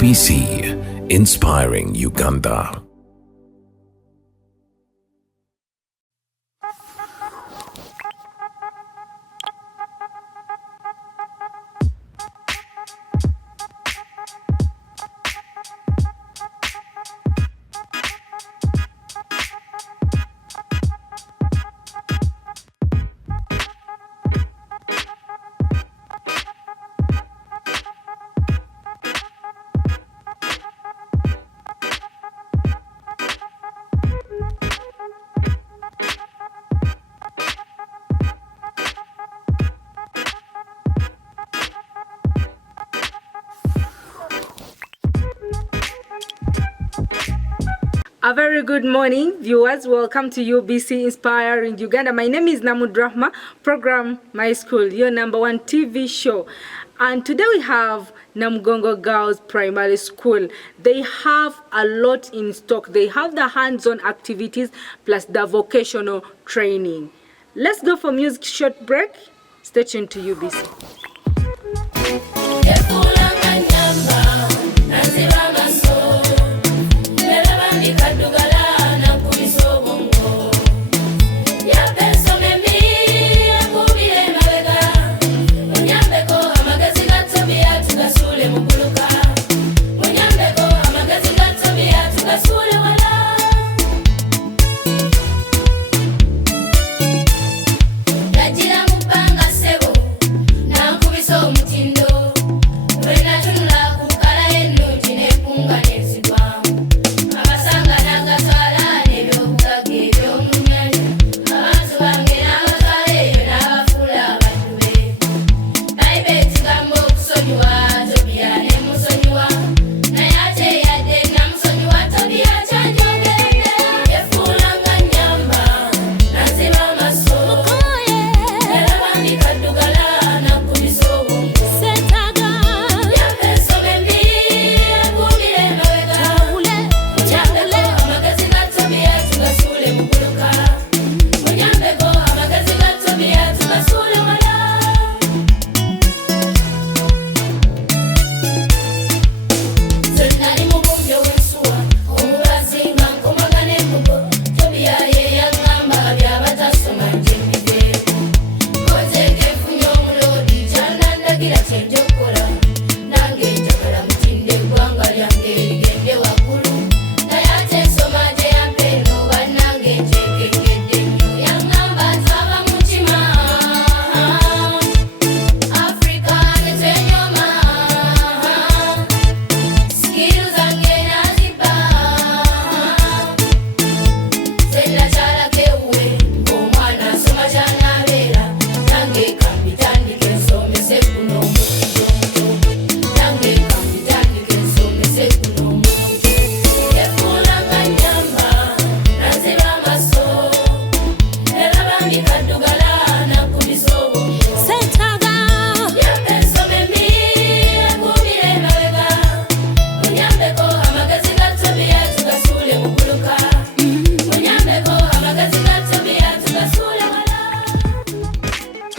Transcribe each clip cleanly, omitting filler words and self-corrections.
UBC, inspiring Uganda. A very good morning, viewers. Welcome to UBC Inspiring Uganda. My name is Namugongo, program My School, your #1 TV show. And today we have Namugongo Girls Primary School. They have a lot in stock. They have the hands-on activities plus the vocational training. Let's go for music short break. Stay tuned to UBC.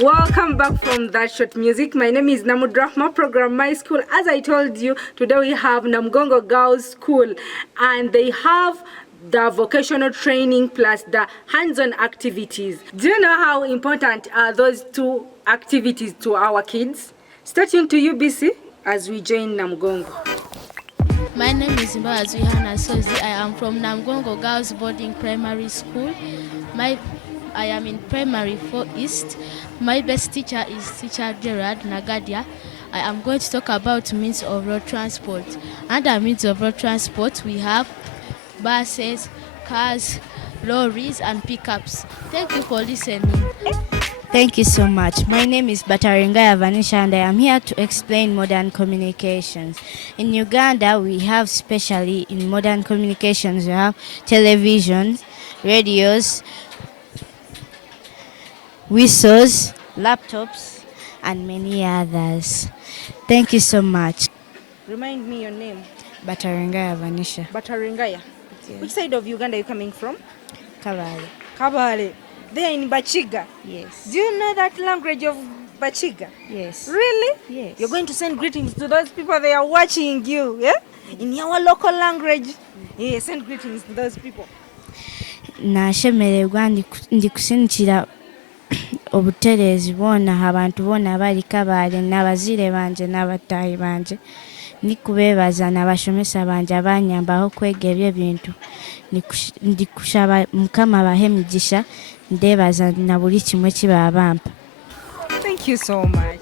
Welcome back from that short music. My name is Namugongo, program My School. As I told you, today we have Namugongo Girls School, and they have the vocational training plus the hands-on activities. Do you know how important are those two activities to our kids? Stay tuned to UBC as we join Namugongo. My name is Hannah Sozi. I am from Namugongo Girls Boarding Primary School. I am in Primary 4 East. My best teacher is Teacher Gerard Nagadia. I am going to talk about means of road transport. Under means of road transport, we have buses, cars, lorries, and pickups. Thank you for listening. Thank you so much. My name is Bataringaya Vanisha, and I am here to explain modern communications. In Uganda, we have, especially in modern communications, we have television, radios, whistles, laptops, and many others. Thank you so much. Remind me your name. Bataringaya Vanisha. Bataringaya. Yes. Which side of Uganda are you coming from? Kabale. Kabale. They are in Bachiga. Yes. Do you know that language of Bachiga? Yes. Really? Yes. You're going to send greetings to those people they are watching you, yeah? in your local language. Send greetings to those people. Nashemererwa ndi kusinikira obutereezi boona abantu boona abali Kabale n'abazaire banje n'abataahi banje ndi kubeebaza n'abashomesa banje abanyambaho kwega ebyo ebintu ndi kushaba Mukama abahe emigisha ndeebaza na buli kimwe kibaba bampa. Thank you so much.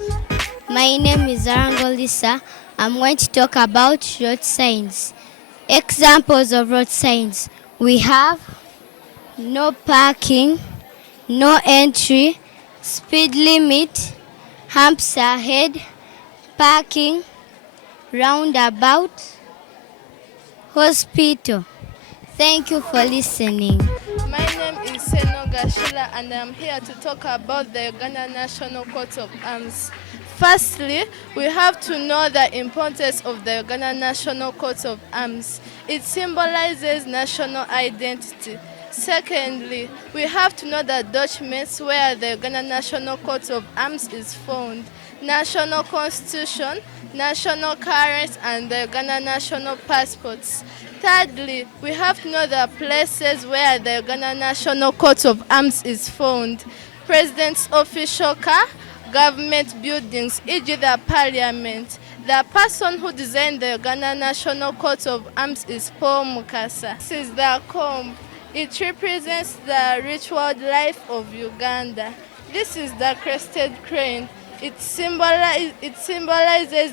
My name is Arango Lisa. I'm going to talk about road signs. Examples of road signs. We have no parking, no entry, speed limit, humps ahead, parking, roundabout, hospital. Thank you for listening. My name is Seno Gashila and I'm here to talk about the Uganda National Coat of Arms. Firstly, we have to know the importance of the Uganda National Coat of Arms. It symbolizes national identity. Secondly, we have to know the documents where the Uganda National Coat of Arms is found. National Constitution, national currency, and the Uganda national passports. Thirdly, we have to know the places where the Uganda National Coat of Arms is found. President's official car, government buildings, e.g. the parliament. The person who designed the Uganda National Coat of Arms is Paul Mukasa. This is the comb. It represents the rich wildlife of Uganda. This is the crested crane. It symbolizes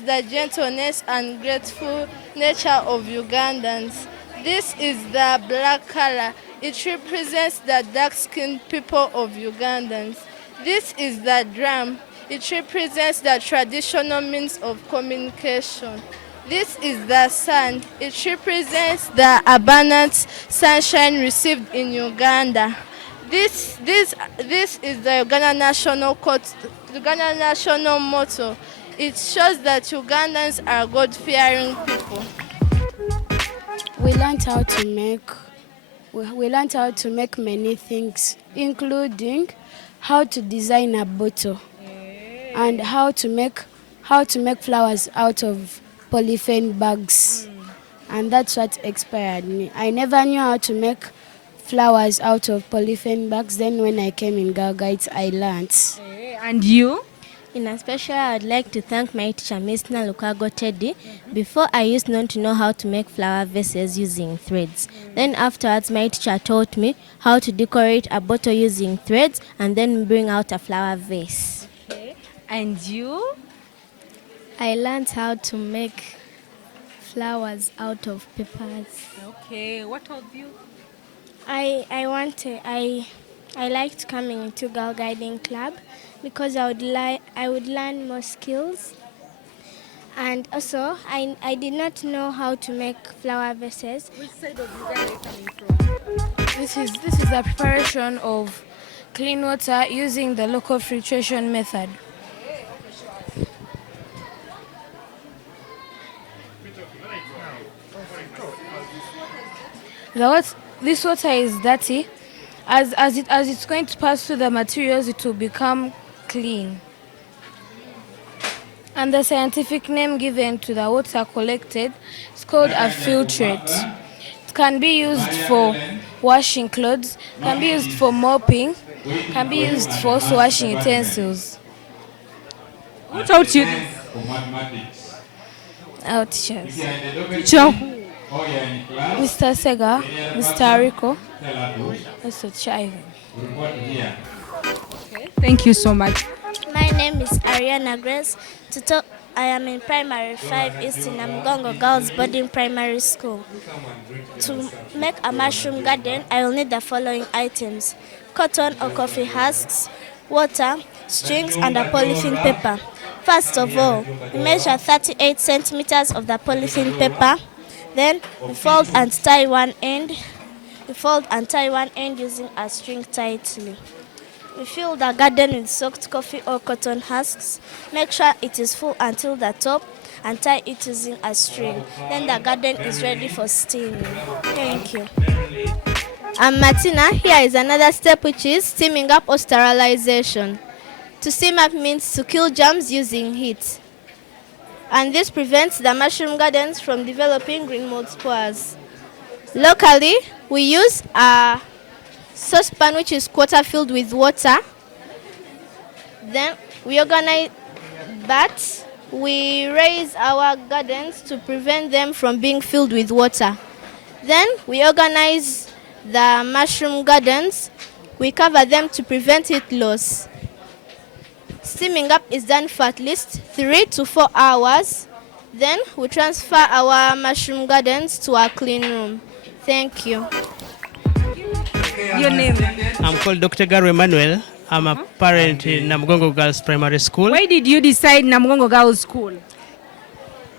the gentleness and grateful nature of Ugandans. This is the black color. It represents the dark-skinned people of Ugandans. This is the drum. It represents the traditional means of communication. This is the sun. It represents the abundant sunshine received in Uganda. This is the Uganda National motto. It shows that Ugandans are God-fearing people. We learned how to make many things, including how to design a bottle and how to make flowers out of polythene bags. And that's what inspired me. I never knew how to make flowers out of polythene bags. Then when I came in Girl Guides, I learned. And you? In a special, I would like to thank my teacher, Miss Nalukago Teddy. Before, I used not to know how to make flower vases using threads. Then afterwards, my teacher taught me how to decorate a bottle using threads and then bring out a flower vase. Okay. And you? I learned how to make flowers out of papers. Okay. What of you? I liked coming into Girl Guiding Club because I would learn more skills, and also I did not know how to make flower vases. Which side of Uganda are you coming from? This is the preparation of clean water using the local filtration method. This water is dirty. As it's going to pass through the materials, it will become clean. And the scientific name given to the water collected is called a filtrate. It can be used for washing clothes, can be used for mopping, can be used for also washing utensils. Who taught you this? Our teachers. Teacher who? Mr. Sega, Mr. Rico, also Ivan. Okay. Thank you so much. My name is Ariana Grace. I am in Primary 5 East in Namugongo Girls Boarding Primary School. To make a mushroom garden, I will need the following items: cotton or coffee husks, water, strings, and a polythene paper. First of all, we measure 38 centimeters of the polythene paper. Then we fold and tie one end. Using a string tightly. We fill the garden with soaked coffee or cotton husks. Make sure it is full until the top and tie it using a string. Then the garden is ready for steaming. Thank you. I'm Martina. Here is another step, which is steaming up or sterilization. To steam up means to kill germs using heat. and this prevents the mushroom gardens from developing green mold spores. Locally, we use a saucepan which is quarter filled with water. Then we organize that. We raise our gardens to prevent them from being filled with water. Then we organize the mushroom gardens. We cover them to prevent heat loss. Steaming up is done for at least 3 to 4 hours. Then we transfer our mushroom gardens to our clean room. Thank you. Your name? I'm called Dr. Garu Emmanuel. I'm a parent in Namugongo Girls Primary School. Why did you decide Namugongo Girls School?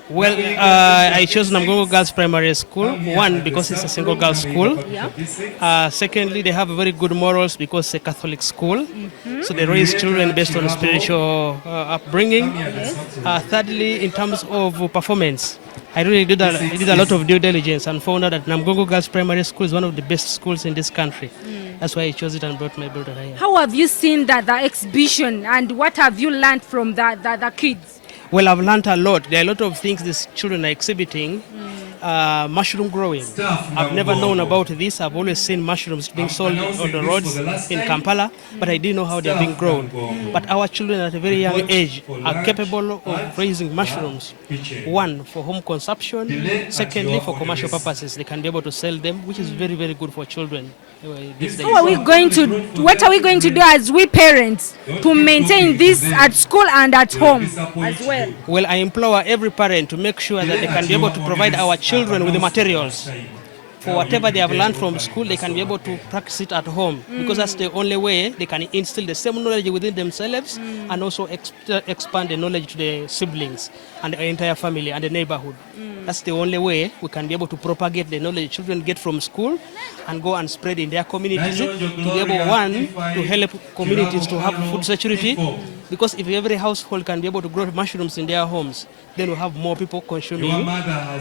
Well, I chose Namugongo Girls Primary School. One, because it's a single girls school. Yeah. Secondly, they have very good morals because it's a Catholic school. So they raise children based on spiritual upbringing. Thirdly, in terms of performance, I really did a lot of due diligence and found out that Namugongo Girls Primary School is one of the best schools in this country. That's why I chose it and brought my daughter here. How have you seen the exhibition, and what have you learned from the kids? Well, I've learned a lot. There are a lot of things these children are exhibiting. Mushroom growing. I've never known about this. I've always seen mushrooms being sold on the roads in Kampala, but I didn't know how they're being grown. But our children at a very young age are capable of raising mushrooms. One, for home consumption. Secondly, for commercial purposes. They can be able to sell them, which is very, very good for children these days. What are we going to do as we parents to maintain this at school and at home as well? Well, I implore every parent to make sure that they can be able to provide our children with the materials. For whatever they have learned from school, they can be able to practice it at home, because that's the only way they can instill the same knowledge within themselves and also expand the knowledge to the siblings and the entire family and the neighborhood. That's the only way we can be able to propagate the knowledge children get from school and go and spread in their communities to be able, one, to help communities to have food security, because if every household can be able to grow mushrooms in their homes, then we have more people consuming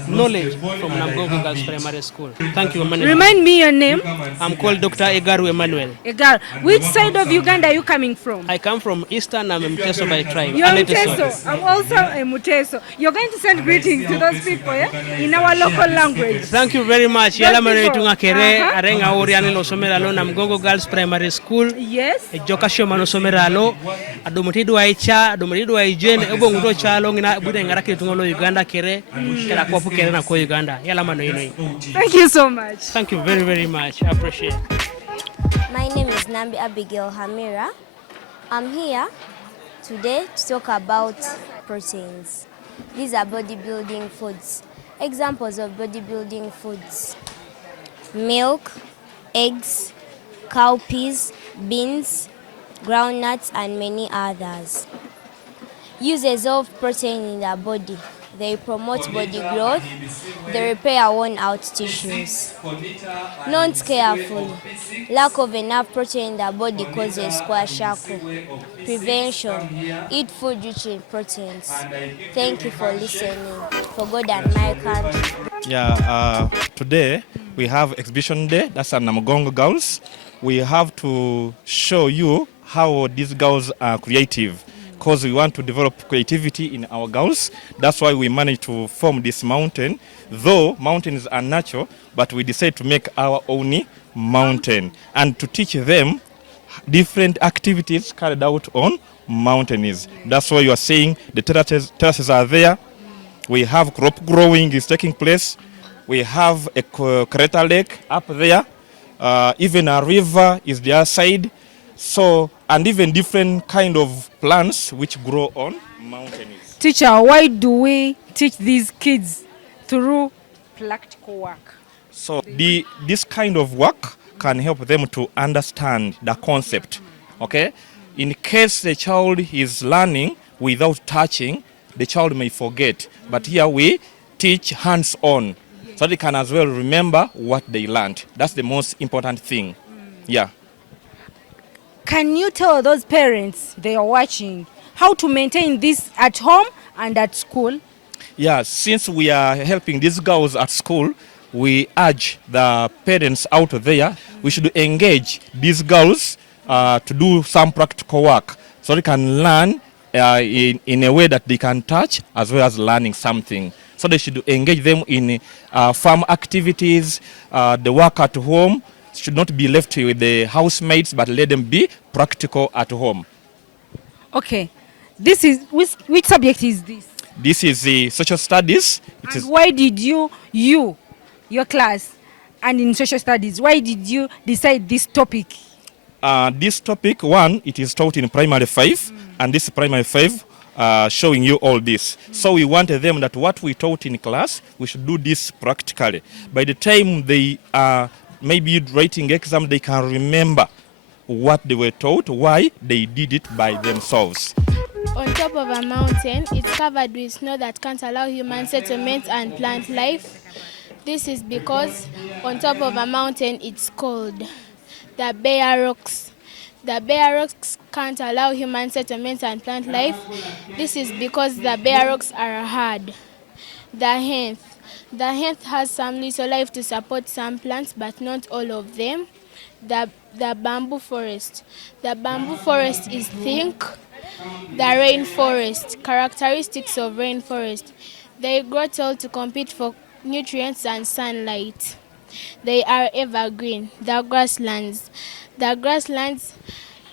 knowledge from Namugongo Girls Primary School. Thank you, Emmanuel. Remind me your name. I'm called Dr. Egaru Emmanuel. Egaru. Which side of Uganda are you coming from? I come from Eastern. I'm a Muteso by tribe. You're Muteso. I'm also a Muteso. You're going to send greetings to those people, yeah? In our local language. Thank you very much. Yala mare tunga kere Uh-huh. arenga oriane lo somera lo Namugongo Girls Primary School. Yes. Joka shoma no somera lo adomutidu aicha adomutidu aijene ebo nguto chalo ngina bude ngarake tunga lo Uganda kere kera kwapu kere na ko Uganda. Yala mano inoi. Thank you so much. Thank you very, very much. I appreciate it. My name is Nambi Abigail Hamira. I'm here today to talk about proteins. These are bodybuilding foods. Examples of bodybuilding foods: milk, eggs, cowpeas, beans, groundnuts, and many others. Uses of protein in the body: they promote body growth, they repair worn-out tissues. Not carefully, lack of enough protein in the body causes kwashiorkor. Prevention: eat food rich in proteins. Thank you for listening. For God and my country. Today we have exhibition day. That's at Namugongo Girls. We have to show you how these girls are creative, because we want to develop creativity in our girls. That's why we managed to form this mountain. Though mountains are natural, but we decided to make our own mountain and to teach them different activities carried out on mountains. That's why you are seeing the terraces are there. We have crop growing is taking place. We have a crater lake up there. Even a river is the other side. So, and even different kind of plants which grow on mountains. Teacher, why do we teach these kids through practical work? So this kind of work can help them to understand the concept. Okay? In case the child is learning without touching, the child may forget. But here we teach hands-on, so they can as well remember what they learned. That's the most important thing. Yeah. Can you tell those parents they are watching how to maintain this at home and at school? Yeah, since we are helping these girls at school, we urge the parents out there, we should engage these girls to do some practical work so they can learn in a way that they can touch as well as learning something. So they should engage them in farm activities, the work at home should not be left with the housemates, but let them be practical at home. Okay, this is which subject is this? This is the social studies. Why did your class, and in social studies, why did you decide this topic? This topic, one, it is taught in primary 5, and this primary 5 showing you all this. So we wanted them that what we taught in class, we should do this practically. By the time they are maybe writing exam, they can remember what they were taught, why they did it by themselves. On top of a mountain, it's covered with snow that can't allow human settlement and plant life. This is because on top of a mountain, it's cold. The bare rocks. The bare rocks can't allow human settlement and plant life. This is because the bare rocks are hard. The heath has some little life to support some plants, but not all of them. The bamboo forest. The bamboo forest is thick. The rainforest. Characteristics of rainforest. They grow tall to compete for nutrients and sunlight. They are evergreen. The grasslands. The grasslands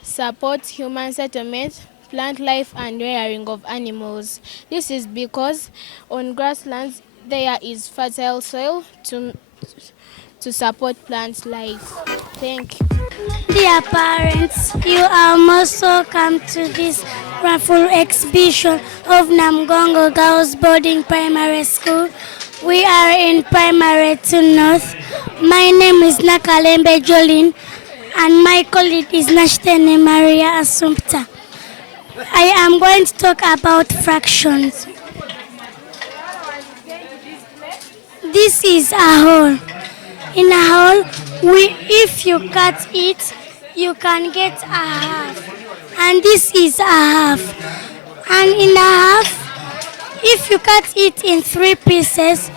support human settlement, plant life, and rearing of animals. This is because on grasslands there is fertile soil to support plant life. Thank you. Dear parents, you are most welcome to this wonderful exhibition of Namugongo Girls Boarding Primary School. We are in Primary 2 North. My name is Nakalembe Jolene, and my colleague is Nashtene Maria Asumpta. I am going to talk about fractions. This is a hole. In a hole, if you cut it, you can get a half. And this is a half. And in a half, if you cut it in 3 pieces,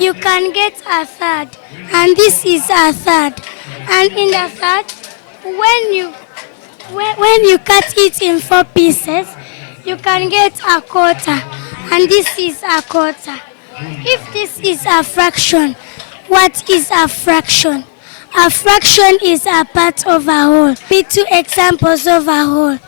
you can get a third. And this is a third. And in the third, when you cut it in 4 pieces, you can get a quarter. And this is a quarter. If this is a fraction, what is a fraction? A fraction is a part of a whole. Be 2 examples of a whole: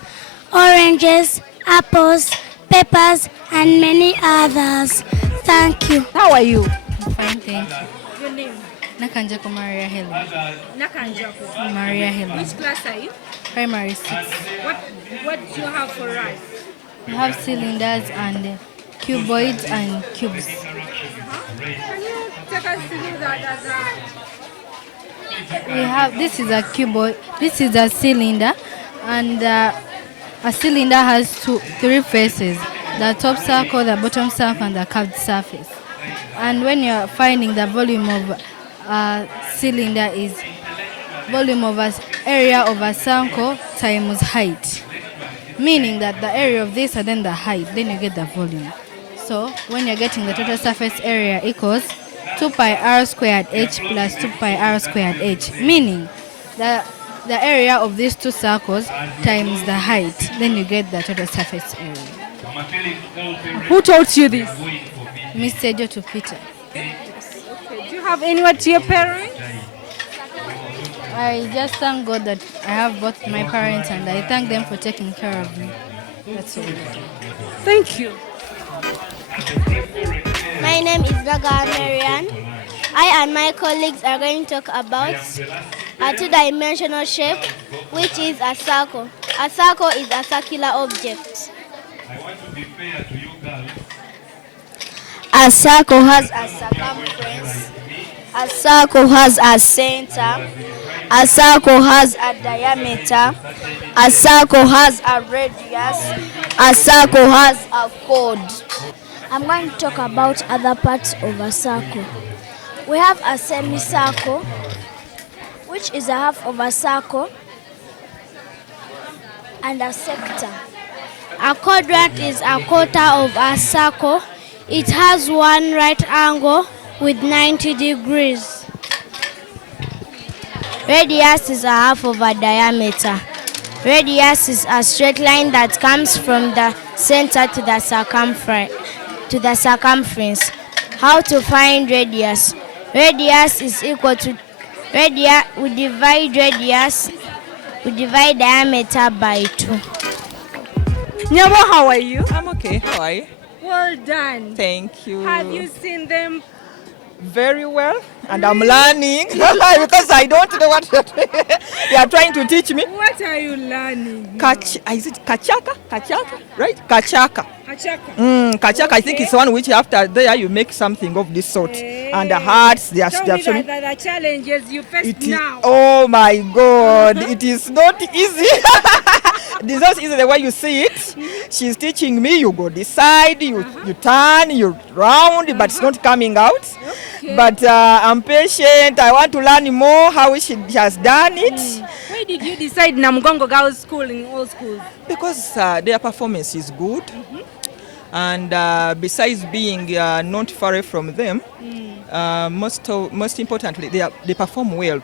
oranges, apples, peppers, and many others. Thank you. How are you? I'm fine, thank you. Your name? Nakanjako Maria Helen. Nakanjako. Maria Helen. Which class are you? Primary 6. What do you have for us? We have cylinders and cuboids and cubes. Can you take us through that? We have, this is a cuboid, this is a cylinder, and a cylinder has 3 faces: the top circle, the bottom circle, and the curved surface. And when you're finding the volume of a cylinder is volume of an area of a circle times height, meaning that the area of this and then the height, then you get the volume. So when you're getting the total surface area equals 2 pi r squared h plus 2 pi r squared h, meaning the area of these 2 circles times the height, then you get the total surface area. Who taught you this? Mr. Jo to Peter. Okay. Do you have any word to your parents? I just thank God that I have both my parents, and I thank them for taking care of me. That's all. Thank you. My name is Gaga Marian. I and my colleagues are going to talk about a 2-dimensional shape, which is a circle. A circle is a circular object. A circle has a circumference. A circle has a center. A circle has a diameter. A circle has a radius. A circle has a chord. I'm going to talk about other parts of a circle. We have a semicircle, which is a half of a circle, and a sector. A quadrant is a quarter of a circle. It has 1 right angle with 90 degrees. Radius is a half of a diameter. Radius is a straight line that comes from the center to the circumference. How to find radius? Radius is equal to we divide diameter by 2. Nyabo, how are you? I'm okay. How are you? Well done. Thank you. Have you seen them? Very well, and I'm learning because I don't know what they are trying to teach me. What are you learning? Is it kachaka? Kachaka, right? Kachaka. Kachaka. Kachaka. Okay. I think it's one which after there you make something of this sort. And the hearts, they are. Tell me the challenges you face now. Oh my God! It is not easy. It is not easy the way you see it. She's teaching me. You go this side, you turn, you round, but it's not coming out. Okay. But I'm patient. I want to learn more how she has done it. Why did you decide Namugongo Girls School in all schools? Because their performance is good. And besides being not far away from them, most importantly, they perform well.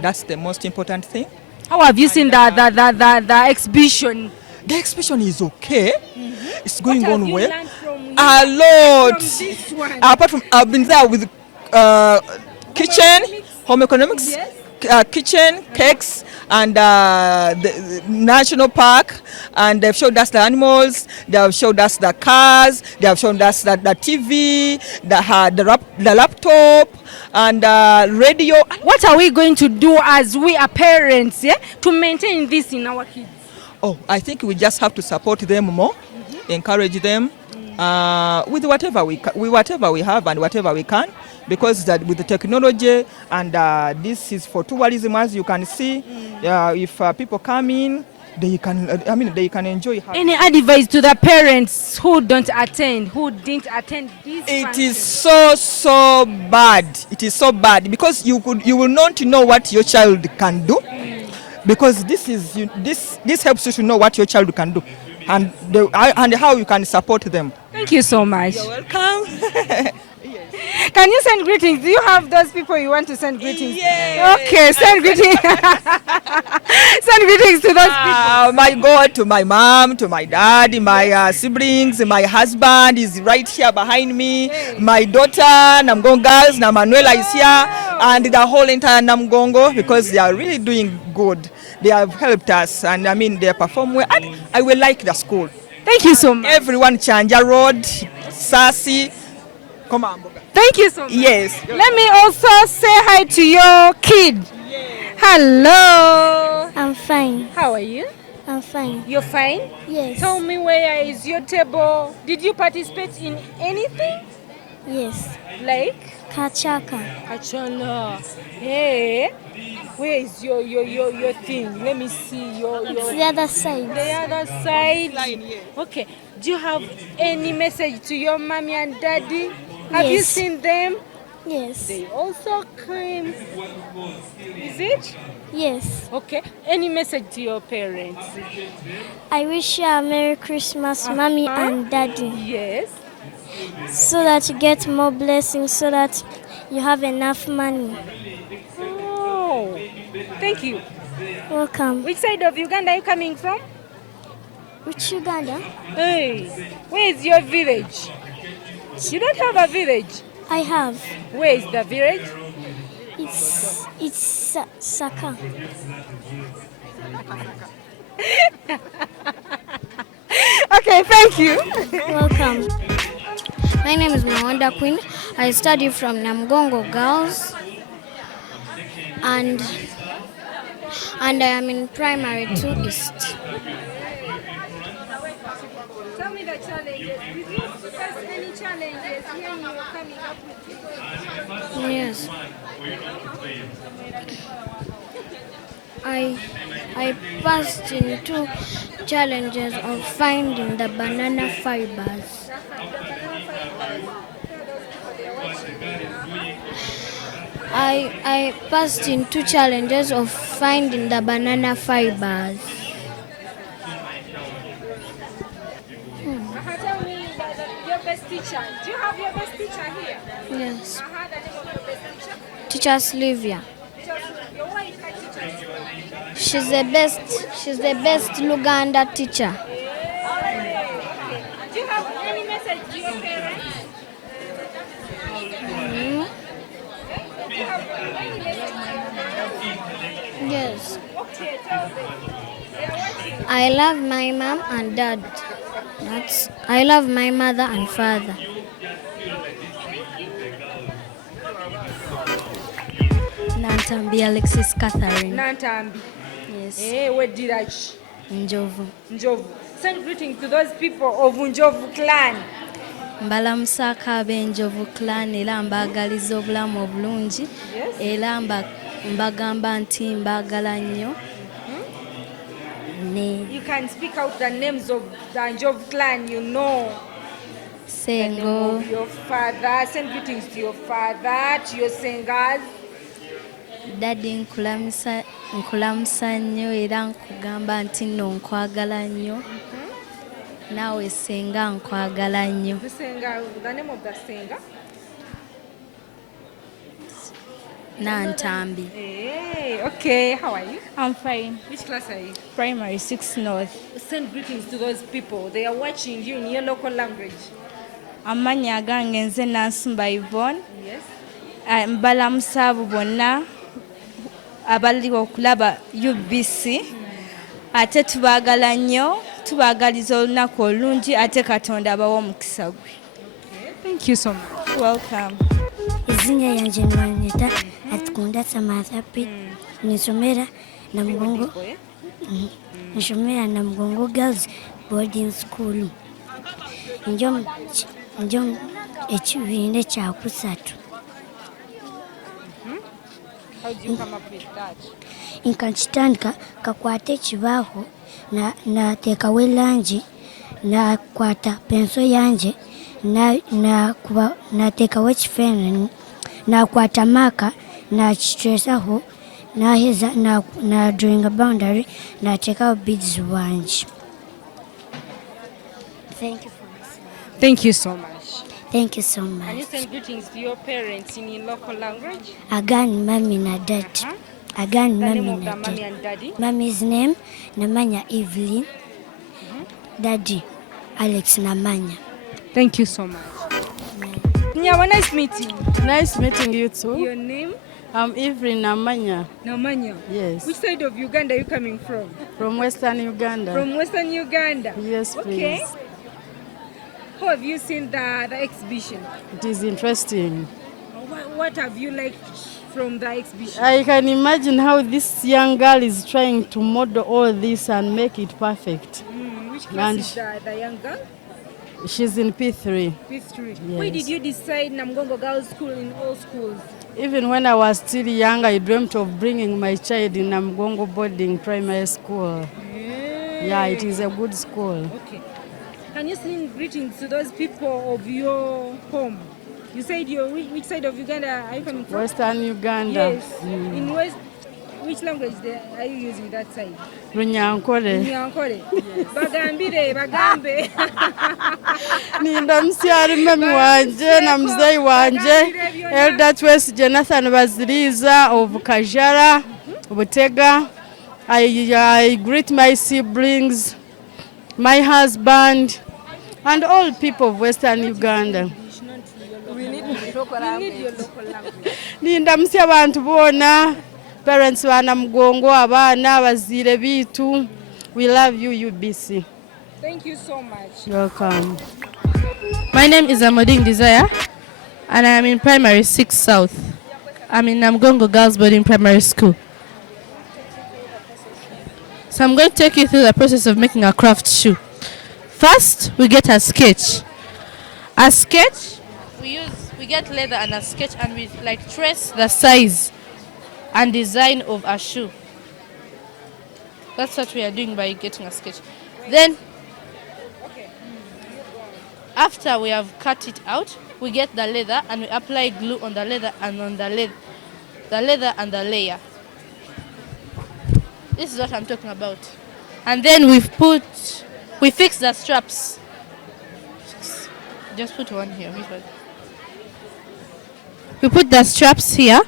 That's the most important thing. How have you seen the exhibition? The exhibition is okay. It's going on well. A lot. Apart from I've been there with kitchen, home economics, yes. Kitchen, cakes, and the national park, and they've showed us the animals, they have showed us the cars, they have shown us the TV, the laptop, and radio. What are we going to do as we are parents, to maintain this in our kids? Oh, I think we just have to support them more, encourage them with whatever we have and whatever we can. Because that with the technology and this is for tourism, as you can see, if people come in, they can enjoy. Any advice to the parents who didn't attend this? It is so bad. It is so bad because you will not know what your child can do, because this helps you to know what your child can do and how you can support them. Thank you so much. You're welcome. Can you send greetings? Do you have those people you want to send greetings? Yes. Okay, send greetings. Send greetings to those people. My God, to my mom, to my dad, my siblings, my husband is right here behind me. Hey. My daughter, Namugongo Girls, Manuela is here, and the whole entire Namugongo, because they are really doing good. They have helped us, and they perform well. And I will like the school. Thank you so much. Everyone, Chanja Road, Sasi, come on. Thank you so much. Yes. Let me also say hi to your kid. Yes. Hello. I'm fine. How are you? I'm fine. You're fine? Yes. Tell me, where is your table? Did you participate in anything? Yes. Like? Kachaka. Kachana. Hey. Where is your thing? Let me see your... It's the other side. The other side? Okay. Do you have any message to your mommy and daddy? Have you seen them? Yes. They also came. Is it? Yes. Okay. Any message to your parents? I wish you a Merry Christmas, Mommy and Daddy. Yes. So that you get more blessings, so that you have enough money. Oh, thank you. Welcome. Which side of Uganda are you coming from? Which Uganda? Hey, where is your village? You don't have a village? I have. Where is the village? It's Saka. Okay, thank you. Welcome. My name is Mwanda Queen. I study from Namugongo Girls, and I am in primary 2 East. Tell me the challenges. Did you face any challenges when you were coming up with it? Yes. I passed in 2 challenges of finding the banana fibers. I passed in 2 challenges of finding the banana fibers. Tell me your best teacher. Do you have your best teacher here? Yes. The name of your best teacher? Teacher Sylvia. Why is that teacher? She's the best Luganda teacher. Okay. I love my mom and dad. I love my mother and father. Nantambi Alexis Catherine. Nantambi. Yes. Where did I? Njovu. Njovu. Send greetings to those people of Njovu clan. Mbalamusa ab'Enjovu clan era mbaagaliza obulamu obulungi era mbagamba nti mbaagala nnyo. You can speak out the names of the Njovu clan, you know. Sengo. The name of your father. Send greetings to your father, to your singers. Daddy nkulamusa nnyo era nkugamba nti nno nkwagala nnyo. Naawe senga nkwagala nnyo. The name of the singer? Nantambi. Hey, okay. How are you? I'm fine. Which class are you? Primary 6 North. Send greetings to those people. They are watching you in your local language. Amanya gange nze Nansumba Yvonne. Yes. Mbalamusa abo bonna abali okulaba UBC. Ate tubaagala nnyo, tubaagaliza olunaku olungi ate Katonda abawa omukisa gwe. Thank you so much. Welcome. Izina yanjye nwanyita Atkunda Samantha Pitt. Nisomera Namugongo Girls Boarding School. Njo ekibiina kya kusatu. How did you come up with that? Nkakitandika kakwata ekibaaho nateekawo erangi nakwata penso yange nateekawo ekifaananyi nakwata maaka nakitwesaho naheza na drawing a boundary nateekawo beads wange. Thank you for listening. Thank you so much. Thank you so much. Can you send greetings to your parents in your local language? Again, mommy na daddy. Again, The name mommy of the na mommy daddy. and daddy? Mommy's name Namanya Evelyn. Daddy Alex Namanya. Thank you so much. Nyawa, nice meeting. Nice meeting you too. Your name? I'm Evelyn Namanya. Namanya? Yes. Which side of Uganda are you coming from? From Western Uganda. From Western Uganda? Yes, please. Okay. How have you seen the exhibition? It is interesting. What have you liked from the exhibition? I can imagine how this young girl is trying to model all this and make it perfect. Which class is the young girl? She's in P3. P3. Yes. Why did you decide Namugongo Girls School in all schools? Even when I was still young, I dreamt of bringing my child in Namugongo Boarding Primary School. Yeah, it is a good school. Okay. Can you send greetings to those people of your home? You said which side of Uganda are you coming from? Western Uganda. Yes. In West, which language are you using that side? Runyankore. Runyankore. Bagambire, bagambe. Ninda msiari mami wanje na mzai wanje Elder Twesi Jonathan Baziriza of Kajara, Butega. I greet my siblings, my husband, and all people of Western Uganda. We need your local language. Ninda msi abantu bona, parents wa Namugongo, abana, bazire bitu. We love you, UBC. Thank you so much. Welcome. My name is Amoding Desire, and I am in Primary 6 South. I'm in Namugongo Girls Boarding Primary School. So I'm going to take you through the process of making a craft shoe. First, we get a sketch. A sketch, we get leather and a sketch, and we trace the size and design of a shoe. That's what we are doing by getting a sketch. Then, after we have cut it out, we get the leather and we apply glue on the leather and on the leather and the layer. This is what I'm talking about. And then we fix the straps. Just put one here. We put the straps here.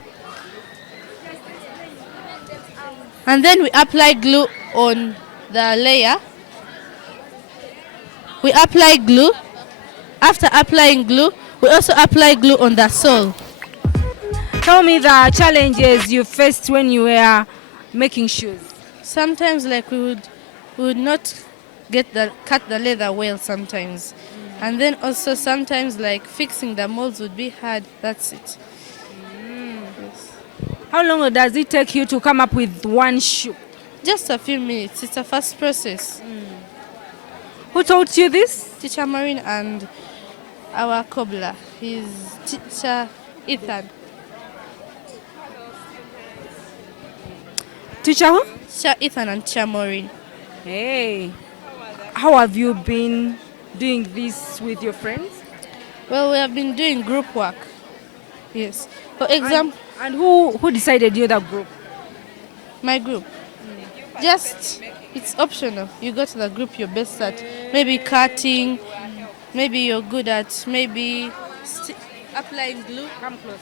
And then we apply glue on the layer. We apply glue. After applying glue, we also apply glue on the sole. Tell me the challenges you faced when you were making shoes. Sometimes we would we would not cut the leather well sometimes. And then also sometimes like fixing the molds would be hard. That's it. Yes. How long does it take you to come up with one shoe? Just a few minutes. It's a fast process. Who taught you this? Teacher Maureen and our cobbler. He's Teacher Ethan. Teacher who? Teacher Ethan and Teacher Maureen. Hey. How have you been doing this with your friends? Well, we have been doing group work. Yes. For example. And who decided you're the group? My group. Just, it's optional. You go to the group you're best at. Maybe cutting, maybe you're good at, maybe applying glue. Come close.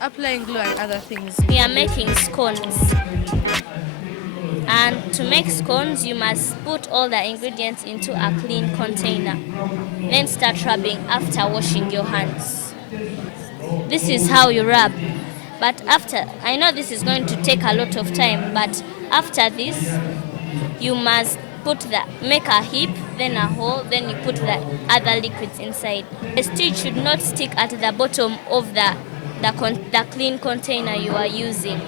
Applying glue and other things. We are making scones. And to make scones, you must put all the ingredients into a clean container. Then start rubbing after washing your hands. This is how you rub. But after, I know this is going to take a lot of time, but after this, you must make a heap, then a hole, then you put the other liquids inside. The stitch should not stick at the bottom of the clean container you are using.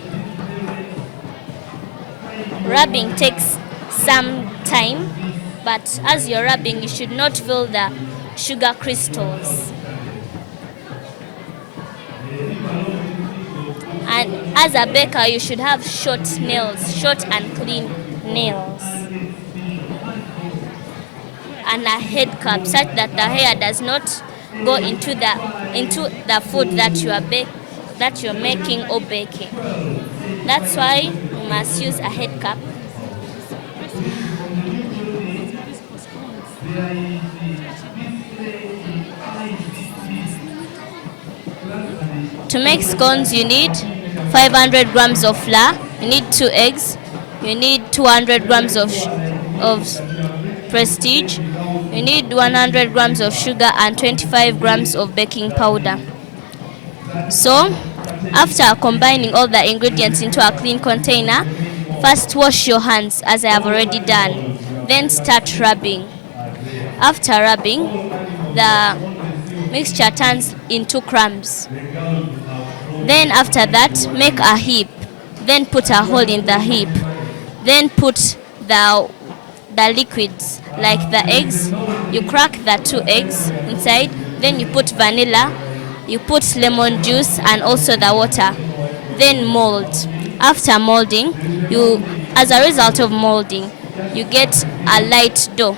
Rubbing takes some time, but as you're rubbing, you should not feel the sugar crystals. And as a baker, you should have short nails, short and clean nails. And a head cap, such that the hair does not go into the food that you're making or baking. That's why you must use a head cap. To make scones, you need 500 grams of flour, you need 2 eggs, you need 200 grams of Prestige, you need 100 grams of sugar and 25 grams of baking powder. So, after combining all the ingredients into a clean container, first wash your hands as I have already done. Then start rubbing. After rubbing, the mixture turns into crumbs. Then after that, make a heap. Then put a hole in the heap. Then put the liquids, like the eggs. You crack the 2 eggs inside. Then you put vanilla. You put lemon juice and also the water. Then mold. After molding, as a result of molding, you get a light dough.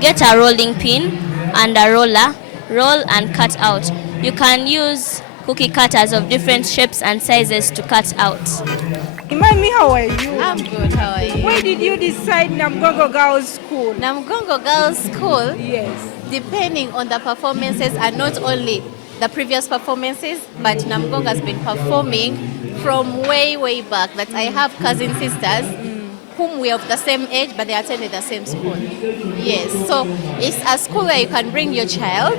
Get a rolling pin and a roller. Roll and cut out. You can use cookie cutters of different shapes and sizes to cut out. Imani, how are you? I'm good, how are you? Why did you decide Namugongo Girls School? Namugongo Girls School? Yes. Depending on the performances, and not only the previous performances, but Namugongo has been performing from way back. That I have cousin sisters whom we are of the same age, but they attended the same school. Yes, so it's a school where you can bring your child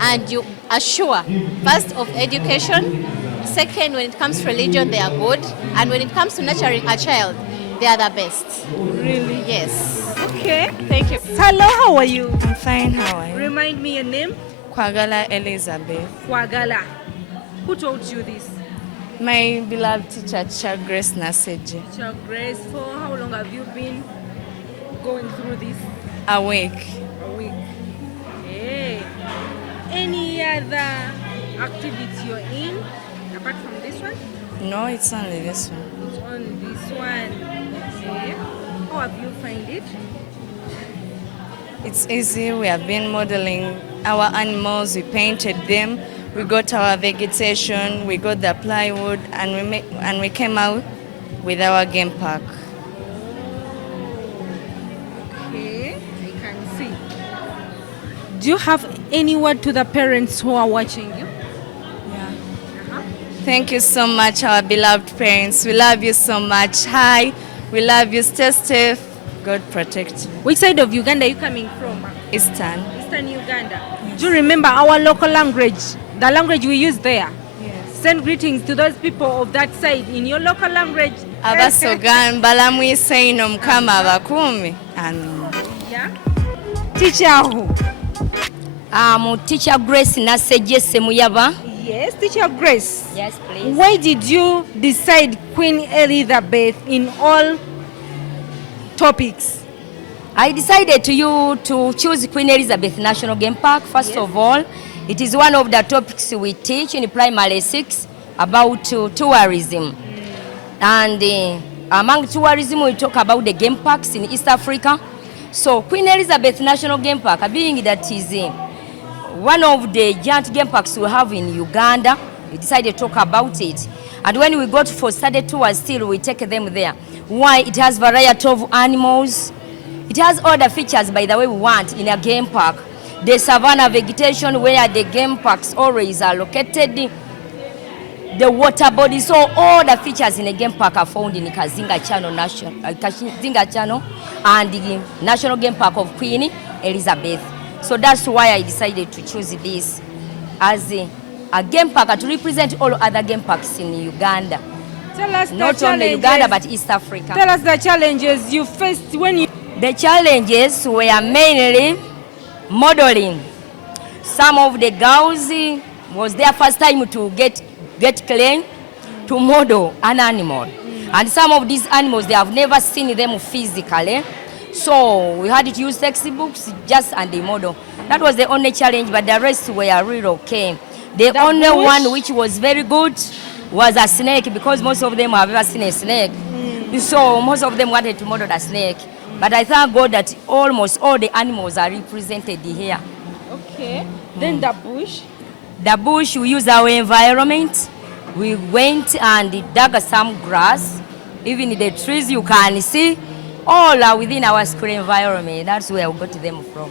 and you assure, first, of education. Second, when it comes to religion, they are good. And when it comes to nurturing a child, they are the best. Really? Yes. Okay. Thank you. Hello, how are you? I'm fine, how are you? Remind me your name. Kwagala Elizabeth. Kwagala. Who taught you this? My beloved teacher, Teacher Grace Naseji. Teacher Grace, for how long have you been going through this? A week. A week. Hey. Any other activity you're in apart from this one? No, it's only this one. It's only this one. Okay. How have you find it? It's easy. We have been modeling our animals. We painted them. We got our vegetation. We got the plywood, and we came out with our game park. Okay, I can see. Do you have any word to the parents who are watching you? Thank you so much, our beloved parents. We love you so much. Hi, we love you. Stay safe. God protect you. Which side of Uganda are you coming from? Eastern. Eastern Uganda. Yes. Do you remember our local language? The language we use there? Yes. Send greetings to those people of that side in your local language. abasoga mbalamwise ino mukama abakuumi. Amen. Teacher who? Teacher Grace Nasejese Muyaba. Yes, Teacher Grace. Yes, please. Why did you decide Queen Elizabeth in all topics? I decided to choose Queen Elizabeth National Game Park. First of all, it is one of the topics we teach in primary 6 about tourism. And among tourism, we talk about the game parks in East Africa. So Queen Elizabeth National Game Park, being that is one of the giant game parks we have in Uganda, we decided to talk about it. And when we got for study tours, still we take them there. Why? It has variety of animals. It has all the features, by the way, we want in a game park. The savanna vegetation where the game parks always are located, the water bodies, so all the features in a game park are found in Kazinga Channel and the National Game Park of Queen Elizabeth. So that's why I decided to choose this as a game park to represent all other game parks in Uganda. Tell us not only Uganda but East Africa. Tell us the challenges you faced when you... The challenges were mainly modeling. Some of the girls was their first time to get clean to model an animal. And some of these animals, they have never seen them physically. So we had to use textbooks just and the model. That was the only challenge, but the rest were really okay. The only one which was very good was a snake, because most of them have ever seen a snake. So most of them wanted to model a snake. But I thank God that almost all the animals are represented here. Okay. Then the bush? The bush, we use our environment. We went and dug some grass. Even the trees you can see, all are within our school environment. That's where we got them from.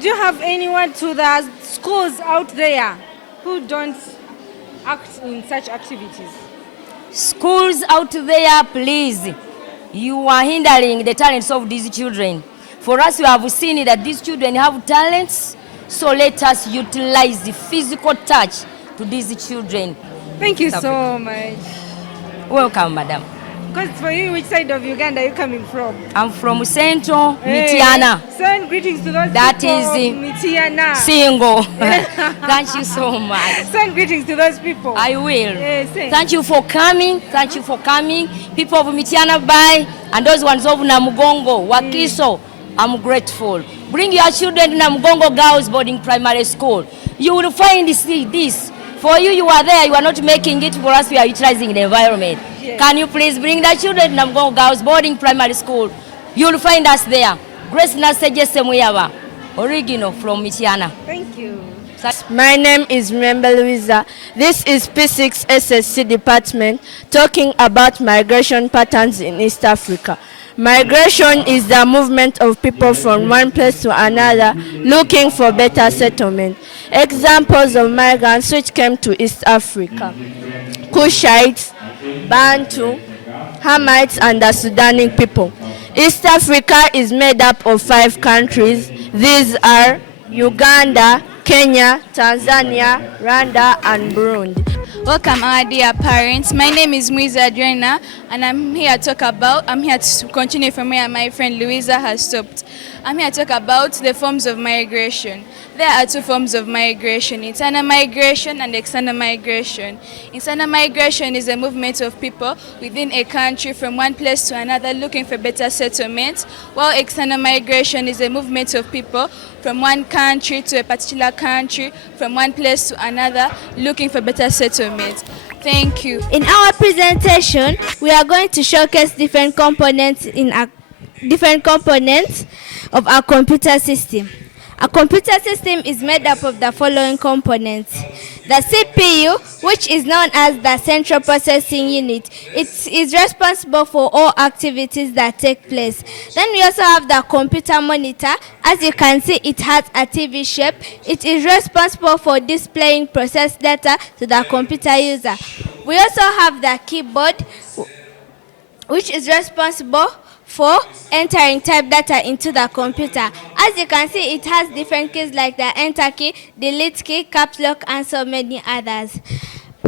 Do you have anyone to the schools out there who don't act in such activities? Schools out there, please. You are hindering the talents of these children. For us, we have seen that these children have talents, so let us utilize the physical touch to these children. Thank you so much. Welcome, madam. Because for you, which side of Uganda are you coming from? I'm from Central, Mityana. Send greetings to those that people is of Mityana. Single. Thank you so much. Send greetings to those people. I will. Thank you for coming. Thank you for coming. People of Mityana Bay and those ones of Namugongo, Wakiso, I'm grateful. Bring your children to Namugongo Girls Boarding Primary School. You will find this. For you, you are there. You are not making it. For us, we are utilizing the environment. Yes. Can you please bring the children to Namugongo Girls Boarding Primary School? You will find us there. Grace Nasejese Muyaba, original from Mityana. Thank you. My name is Membe Louisa. This is P6 SSC department talking about migration patterns in East Africa. Migration is the movement of people from one place to another looking for better settlement. Examples of migrants which came to East Africa: Kushites, Bantu, Hamites, and the Sudanic people. East Africa is made up of 5 countries. These are Uganda, Kenya, Tanzania, Rwanda, and Burundi. Welcome, our dear parents. My name is Muiza Adriana, and I'm here to continue from where my friend Louisa has stopped. I'm here to talk about the forms of migration. There are 2 forms of migration: internal migration and external migration. Internal migration is a movement of people within a country from one place to another looking for better settlement, while external migration is a movement of people from one country to a particular country, from one place to another looking for better settlement. Thank you. In our presentation, we are going to showcase different components of our computer system. A computer system is made up of the following components: the CPU, which is known as the central processing unit. It is responsible for all activities that take place. Then we also have the computer monitor. As you can see, it has a TV shape. It is responsible for displaying processed data to the computer user. We also have the keyboard, which is responsible for entering type data into the computer. As you can see, it has different keys like the enter key, delete key, caps lock, and so many others.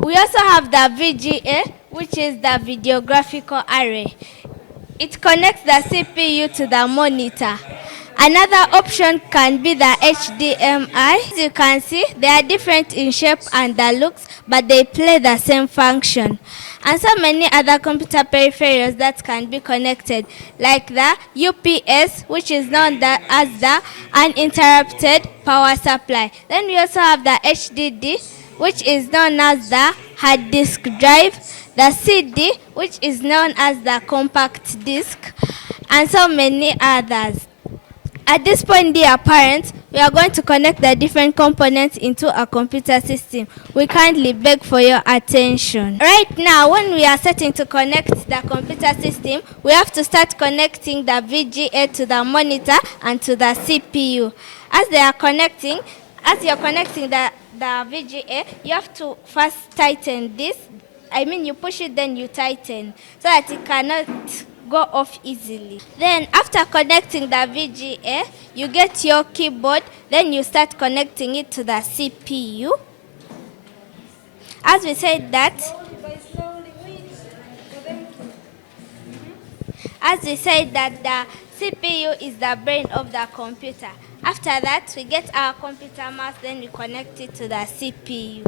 We also have the VGA, which is the videographical array. It connects the CPU to the monitor. Another option can be the HDMI. As you can see, they are different in shape and the looks, but they play the same function. And so many other computer peripherals that can be connected, like the UPS, which is known as the uninterrupted power supply. Then we also have the HDD, which is known as the hard disk drive, the CD, which is known as the compact disc, and so many others. At this point, dear parents, we are going to connect the different components into a computer system. We kindly beg for your attention. Right now, when we are setting to connect the computer system, we have to start connecting the VGA to the monitor and to the CPU. As you're connecting the VGA, you have to first tighten this. You push it, then you tighten, so that it cannot go off easily. Then after connecting the VGA, you get your keyboard, then you start connecting it to the CPU. As we said that, the CPU is the brain of the computer. After that, we get our computer mouse, then we connect it to the CPU.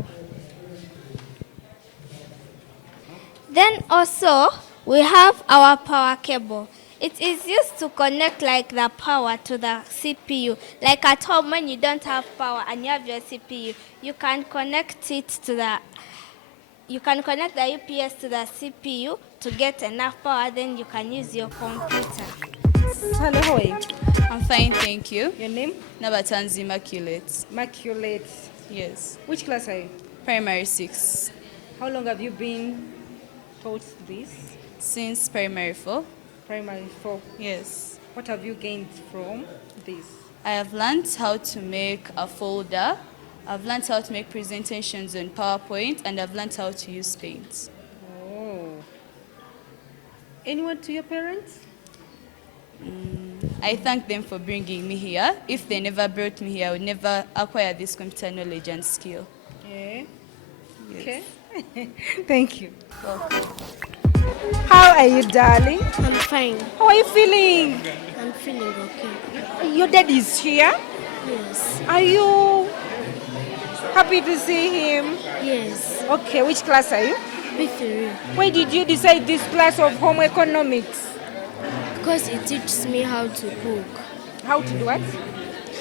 Then also, we have our power cable. It is used to connect the power to the CPU. Like at home, when you don't have power and you have your CPU, you can connect the UPS to the CPU to get enough power, then you can use your computer. Hello, how are you? I'm fine, thank you. Your name? Nabatanzi Immaculate. Immaculate. Yes. Which class are you? Primary 6. How long have you been taught this? Since primary 4. Primary 4? Yes. What have you gained from this? I have learned how to make a folder. I've learned how to make presentations in PowerPoint, and I've learned how to use Paint. Oh. Any word to your parents? I thank them for bringing me here. If they never brought me here, I would never acquire this computer knowledge and skill. Yeah. Yes. Okay. Thank you. Welcome. How are you, darling? I'm fine. How are you feeling? I'm feeling okay. Your dad is here? Yes. Are you happy to see him? Yes. Okay, which class are you? B3. Why did you decide this class of home economics? Because it teaches me how to cook. How to do what?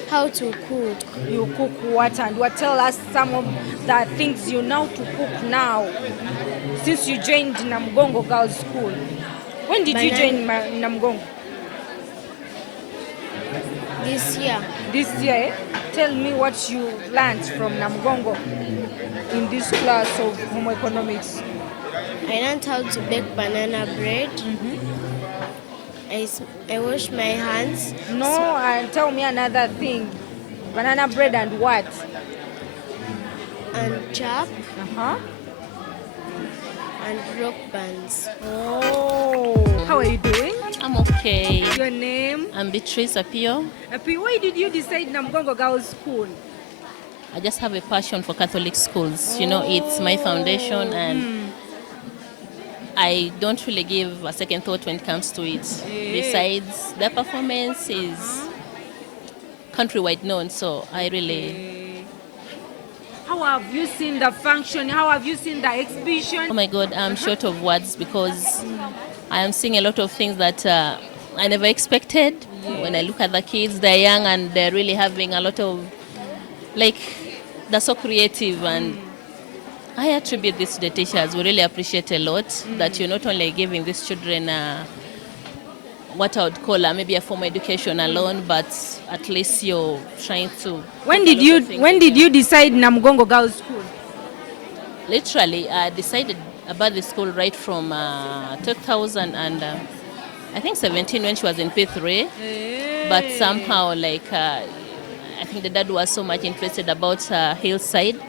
How to cook. You cook what and what? Tell us some of the things you know to cook now. Since you joined Namugongo Girls School. When did you join Namugongo? This year. This year, eh? Tell me what you learned from Namugongo in this class of home economics. I learned how to bake banana bread. I wash my hands. No, and tell me another thing. Banana bread and what? And chop. Uh-huh. And rock bands. Oh. How are you doing? I'm okay. Your name? I'm Beatrice Apio. Apio, why did you decide Namugongo Girls School? I just have a passion for Catholic schools. You know, it's my foundation, and I don't really give a second thought when it comes to it. Yeah. Besides, their performance is countrywide known, so I really... How have you seen the function? How have you seen the exhibition? Oh my God, I'm short of words because I am seeing a lot of things that I never expected. When I look at the kids, they're young and they're really having a lot of, they're so creative, and I attribute this to the teachers. We really appreciate a lot that you're not only giving these children what I would call maybe a formal education alone, but at least you're trying to... When did you decide Namugongo Girls School? Literally, I decided about the school right from 2000 and I think 17 when she was in P3. But somehow, I think the dad was so much interested about Hillside.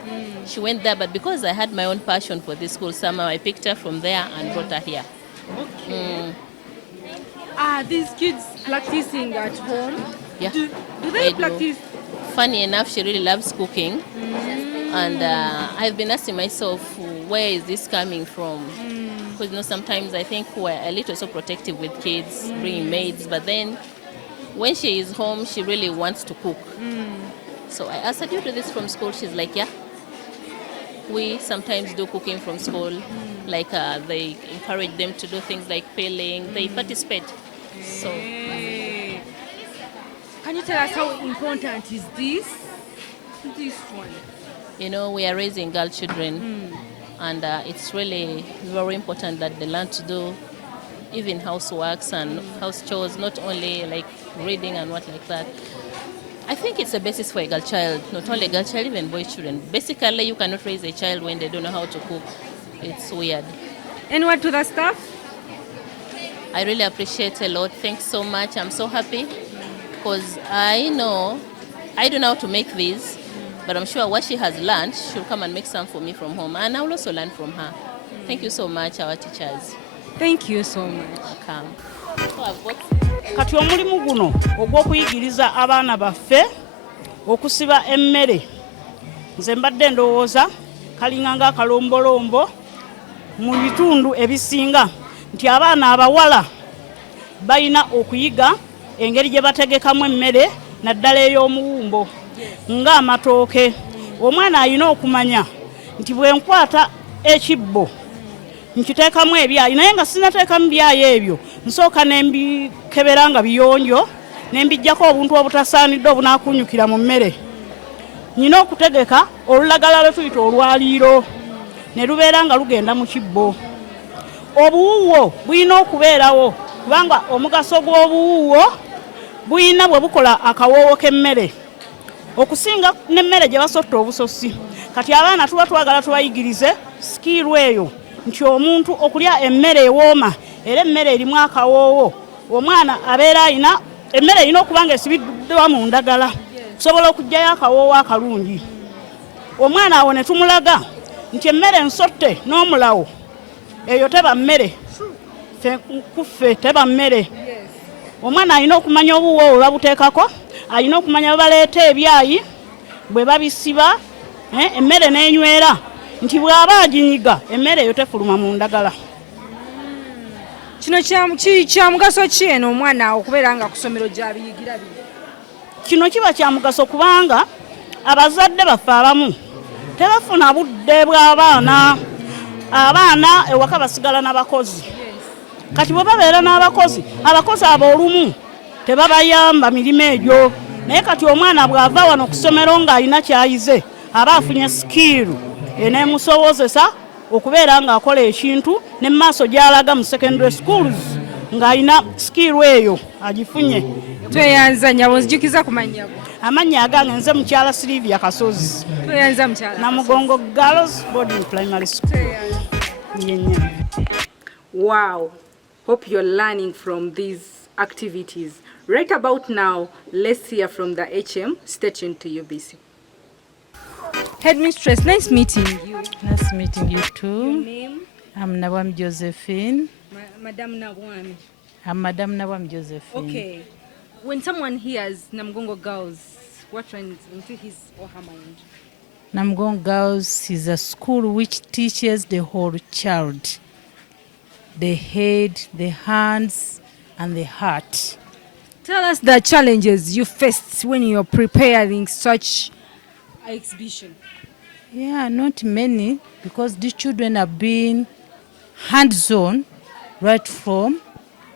She went there, but because I had my own passion for this school, somehow I picked her from there and brought her here. Okay. Are these kids practicing at home? Yeah. Do they practice? Funny enough, she really loves cooking. And I've been asking myself, where is this coming from? Because sometimes I think we're a little so protective with kids, bringing maids, but then when she is home, she really wants to cook. So I asked her, do you do this from school? She's like, yeah. We sometimes do cooking from school. Like they encourage them to do things like peeling. They participate. So. Can you tell us how important is this one? You know, we are raising girl children, and it's really very important that they learn to do even houseworks and house chores, not only like reading and what like that. I think it's a basis for a girl child, not only a girl child, even boy children. Basically, you cannot raise a child when they don't know how to cook. It's weird. And what to the staff? I really appreciate a lot. Thanks so much. I'm so happy because I know I don't know how to make these, but I'm sure what she has learned, she'll come and make some for me from home, and I will also learn from her. Thank you so much, our teachers. Thank you so much. Welcome. Kati omulimu guno ogw'okuyigiriza abaana baffe okusiba emmere nze mbadde ndowooza kalinganga akalombolombo mu bitundu ebisinga nti abaana abawala balina okuyiga engeri gye bategekamu emmere naddala ey'omuwumbo ng'amatooke. Omwana alina okumanya nti bwe nkwata ekibbo nkiteekamu ebyayi naye nga sinateekamu byayi ebyo nsooka nembikebera nga biyonjo nembijjako obuntu obutasaanidde obunaakunyukira mu mmere. Nina okutegeka olulagala lwe tuyita olwaliiro ne lubeera nga lugenda mu kibbo. Obuwuuwo bulina okubeerawo kubanga omugaso gw'obuwuuwo bulina bwe bukola akawoowo k'emmere okusinga n'emmere gye basotta obusosi. Kati abaana tuba twagala tubayigirize sikiirwa eyo nti omuntu okulya emmere ewooma era emmere erimu akawoowo. Omwana abeera alina emmere erina okuba nga esibiddwa mu ndagala kusobola okuggyayo akawoowo akalungi. Omwana awo ne tumulaga nti emmere ensotte n'omulawo eyo teba mmere, kuffe teba mmere. Omwana alina okumanya obuwuuwo bwe babuteekako, alina okumanya bwe baleeta ebyayi bwe babisiba emmere n'enywera nti bw'aba aginyiga emmere eyo tefuluma mu ndagala. Kino kya mugaso ki eno omwana okubeera nga ku ssomero gy'abiyigira bino? Kino kiba kya mugaso kubanga abazadde baffe abamu tebafuna budde bw'abaana. Abaana ewaka basigala n'abakozi. Kati bwe babeera n'abakozi, abakozi abo olumu tebabayamba mirimu egyo. Naye kati omwana bw'ava wano ku ssomero ng'alina ky'ayize aba afunye sikiiru eneemusobozesa okubeera ng'akola ekintu ne mu maaso gy'alaga mu secondary schools ng'alina sikiiru eyo agifunye. Tweyanza nyabo nzijukiza ku mannya go. Amannya agange nze mukyala Sylvia Kasozi. Tweyanza mukyala. Namugongo Girls Boarding Primary School. Wow. Hope you're learning from these activities. Right about now, let's hear from the HM. Stay tuned to UBC. Headmistress, nice meeting you. Nice meeting you too. Your name? I'm Nawam Josephine. Madam Nawam. I'm Madam Nawam Josephine. Okay. When someone hears Namugongo Girls, what runs into his or her mind? Namugongo Girls is a school which teaches the whole child. The head, the hands, and the heart. Tell us the challenges you faced when you're preparing such an exhibition. Yeah, not many, because these children have been hands-on right from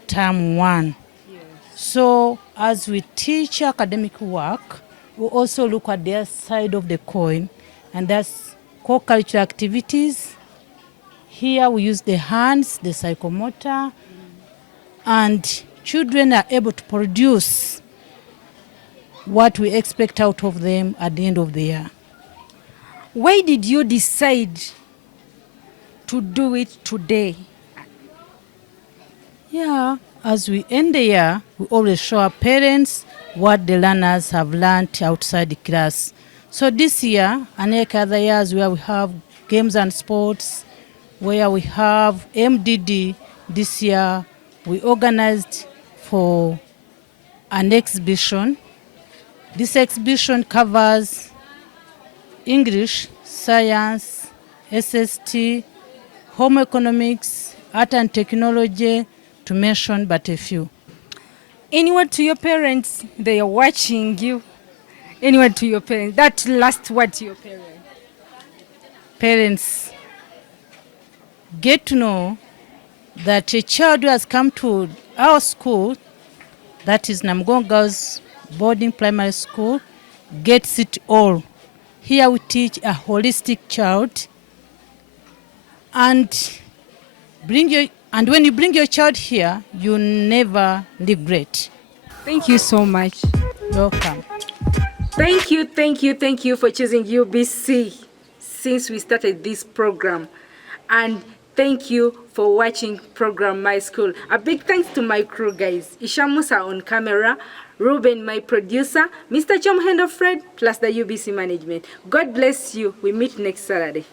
term 1. Yes. So as we teach academic work, we also look at their side of the coin, and that's co-cultural activities. Here we use the hands, the psychomotor, and children are able to produce what we expect out of them at the end of the year. Why did you decide to do it today? Yeah, as we end the year, we always show our parents what the learners have learned outside the class. So this year, unlike other years where we have games and sports, where we have MDD, this year we organized for an exhibition. This exhibition covers English, science, SST, home economics, art and technology, to mention but a few. Any word to your parents? They are watching you. Any word to your parents? That last word to your parents. Parents, get to know that a child who has come to our school, that is Namugongo Girls Boarding Primary School, gets it all. Here we teach a holistic child, and when you bring your child here, you never regret. Thank you so much. Welcome. Thank you for choosing UBC since we started this program. And thank you for watching program My School. A big thanks to my crew guys. Isha Musa on camera, Ruben my producer, Mr. Chomhendo Fred, plus the UBC management. God bless you. We meet next Saturday.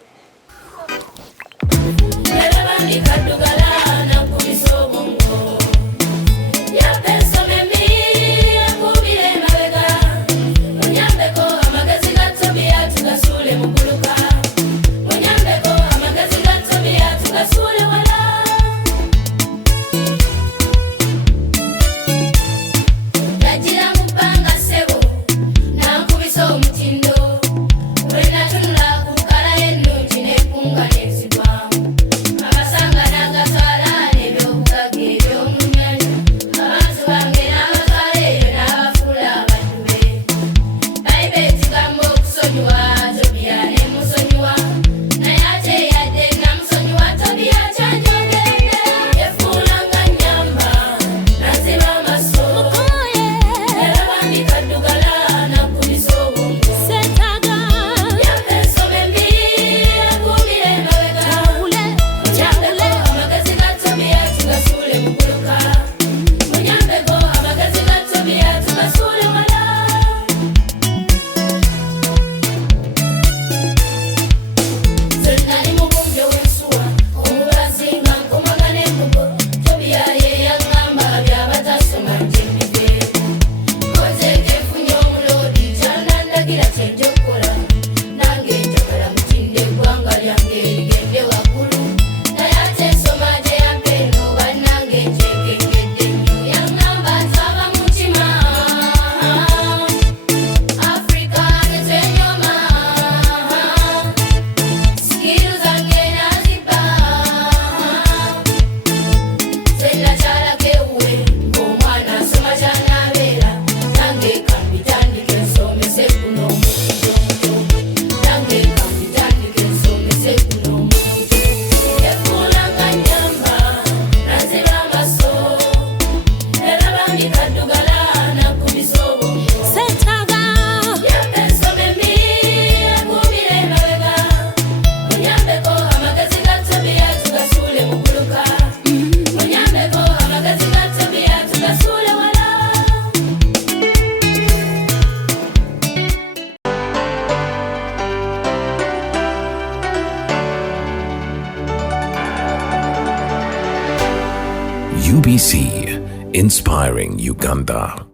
UBC, inspiring Uganda.